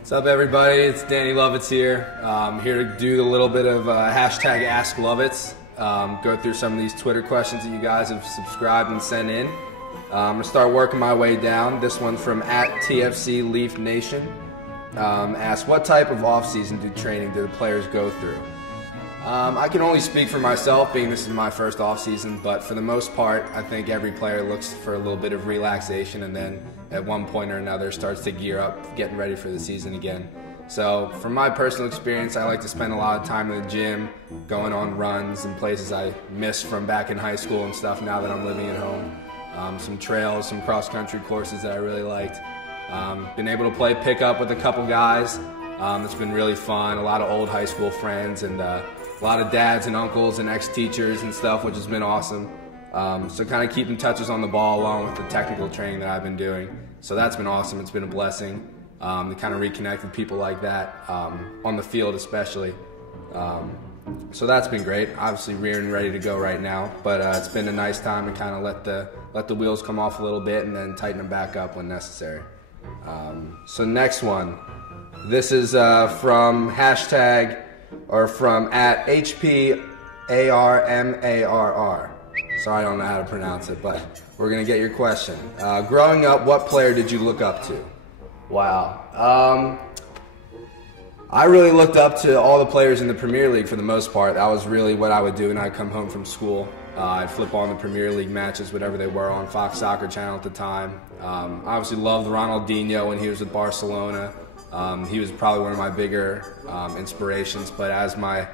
What's up, everybody? It's Danny Lovitz here. I'm here to do a little bit of hashtag Ask Lovitz. Go through some of these Twitter questions that you guys have subscribed and sent in. I'm going to start working my way down. This one from @TFC Leaf Nation. Asks, what type of off-season training do the players go through? I can only speak for myself, being this is my first off-season, but for the most part, I think every player looks for a little bit of relaxation and then at one point or another starts to gear up, getting ready for the season again. So from my personal experience, I like to spend a lot of time in the gym, going on runs and places I missed from back in high school and stuff now that I'm living at home. Some trails, some cross-country courses that I really liked. Been able to play pickup with a couple guys. It's been really fun, a lot of old high school friends and a lot of dads and uncles and ex-teachers and stuff, which has been awesome. So kind of keeping touches on the ball along with the technical training that I've been doing. So that's been awesome. It's been a blessing to kind of reconnect with people like that, on the field especially. So that's been great. Obviously rearing and ready to go right now, but it's been a nice time to kind of let the wheels come off a little bit and then tighten them back up when necessary. So next one. This is from hashtag or from @HPARMARR. Sorry, I don't know how to pronounce it, but we're going to get your question. Growing up, what player did you look up to? Wow. I really looked up to all the players in the Premier League for the most part. That was really what I would do when I'd come home from school. I'd flip on the Premier League matches, whatever they were, on Fox Soccer Channel at the time. I obviously loved Ronaldinho when he was with Barcelona. He was probably one of my bigger inspirations, but as my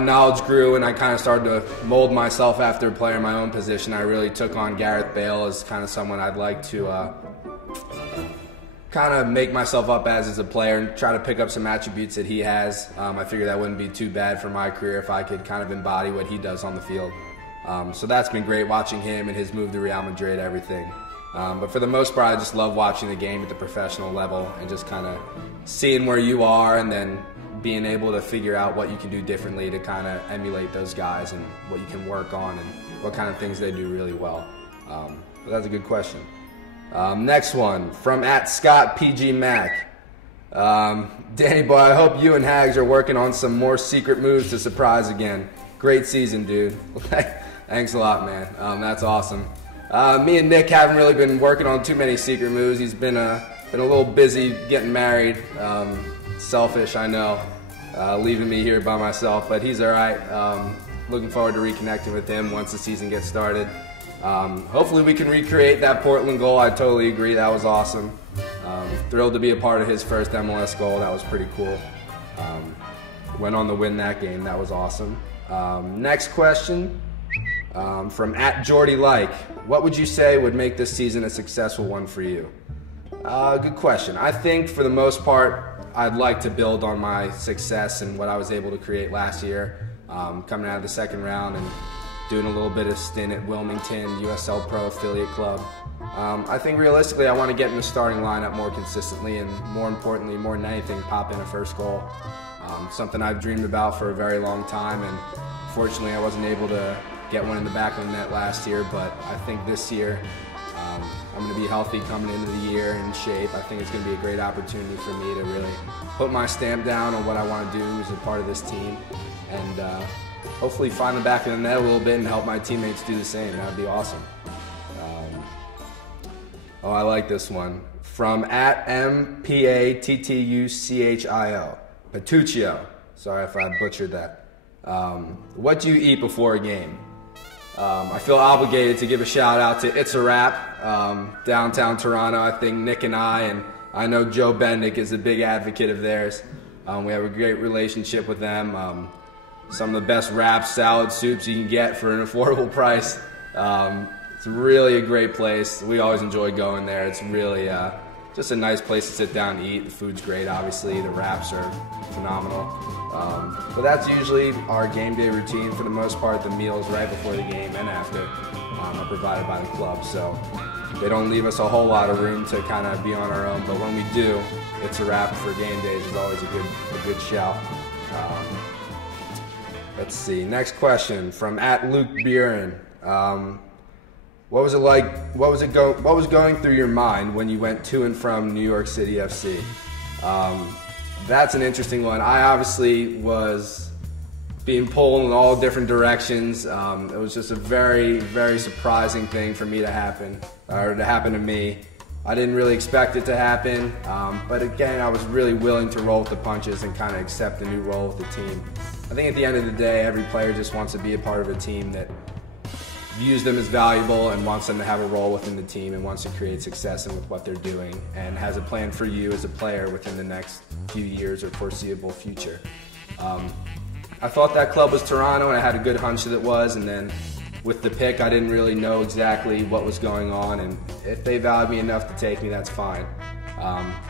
knowledge grew and I kind of started to mold myself after a player in my own position, I really took on Gareth Bale as kind of someone I'd like to kind of make myself up as a player and try to pick up some attributes that he has. I figured that wouldn't be too bad for my career if I could kind of embody what he does on the field. So that's been great, watching him and his move to Real Madrid, everything. But for the most part, I just love watching the game at the professional level and just kind of seeing where you are and then being able to figure out what you can do differently to kind of emulate those guys and what you can work on and what kind of things they do really well. But that's a good question. Next one, from @ScottPGMac. Danny boy, I hope you and Hags are working on some more secret moves to surprise again. Great season, dude. Thanks a lot, man. That's awesome. Me and Nick haven't really been working on too many secret moves. He's been a little busy getting married. Selfish, I know, leaving me here by myself, but he's all right. Looking forward to reconnecting with him once the season gets started. Hopefully we can recreate that Portland goal. I totally agree. That was awesome. Thrilled to be a part of his first MLS goal. That was pretty cool. Went on to win that game. That was awesome. Next question. From @JordyLike. What would you say would make this season a successful one for you? Good question. I think for the most part, I'd like to build on my success and what I was able to create last year, coming out of the second round and doing a little bit of stint at Wilmington, USL Pro affiliate club. I think realistically I want to get in the starting lineup more consistently and, more importantly, more than anything, pop in a first goal. Something I've dreamed about for a very long time, and fortunately I wasn't able to get one in the back of the net last year, but I think this year I'm going to be healthy coming into the year, in shape. I think it's going to be a great opportunity for me to really put my stamp down on what I want to do as a part of this team and hopefully find the back of the net a little bit and help my teammates do the same. That would be awesome. Oh, I like this one. From @MPATTUCHIO. Patuccio. Sorry if I butchered that. What do you eat before a game? I feel obligated to give a shout out to It's a Wrap, downtown Toronto. I think Nick and I know Joe Bendick is a big advocate of theirs. We have a great relationship with them. Some of the best wraps, salad, soups you can get for an affordable price. It's really a great place. We always enjoy going there. It's really just a nice place to sit down and eat. The food's great, obviously. The wraps are phenomenal. But that's usually our game day routine. For the most part, the meals right before the game and after are provided by the club. So they don't leave us a whole lot of room to kind of be on our own. But when we do, It's a Wrap for game days is always a good shout. Let's see. Next question from @LukeBuren. What was it like? What was going through your mind when you went to and from New York City FC? That's an interesting one. I obviously was being pulled in all different directions. It was just a very, very surprising thing for me to happen, or to happen to me. I didn't really expect it to happen, but again, I was really willing to roll with the punches and kind of accept a new role with the team. I think at the end of the day, every player just wants to be a part of a team that views them as valuable and wants them to have a role within the team and wants to create success with what they're doing and has a plan for you as a player within the next few years or foreseeable future. I thought that club was Toronto, and I had a good hunch that it was, and then with the pick I didn't really know exactly what was going on, and if they valued me enough to take me, that's fine.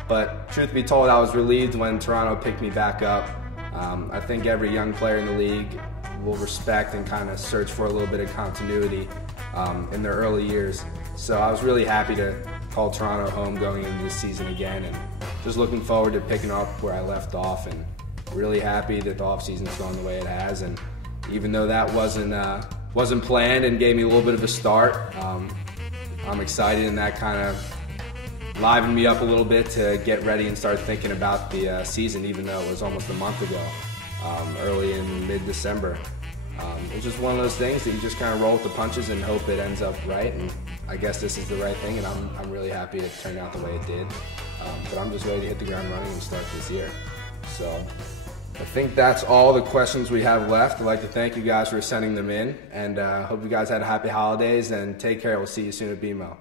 But truth be told, I was relieved when Toronto picked me back up. I think every young player in the league will respect and kind of search for a little bit of continuity in their early years. So I was really happy to call Toronto home going into this season again, and just looking forward to picking up where I left off, and really happy that the offseason's going the way it has. And even though that wasn't planned and gave me a little bit of a start, I'm excited, and that kind of livened me up a little bit to get ready and start thinking about the season, even though it was almost a month ago, early in mid-December. It's just one of those things that you just kind of roll with the punches and hope it ends up right, and I guess this is the right thing, and I'm really happy it turned out the way it did. But I'm just ready to hit the ground running and start this year. So I think that's all the questions we have left. I'd like to thank you guys for sending them in, and hope you guys had happy holidays, and take care. We'll see you soon at BMO.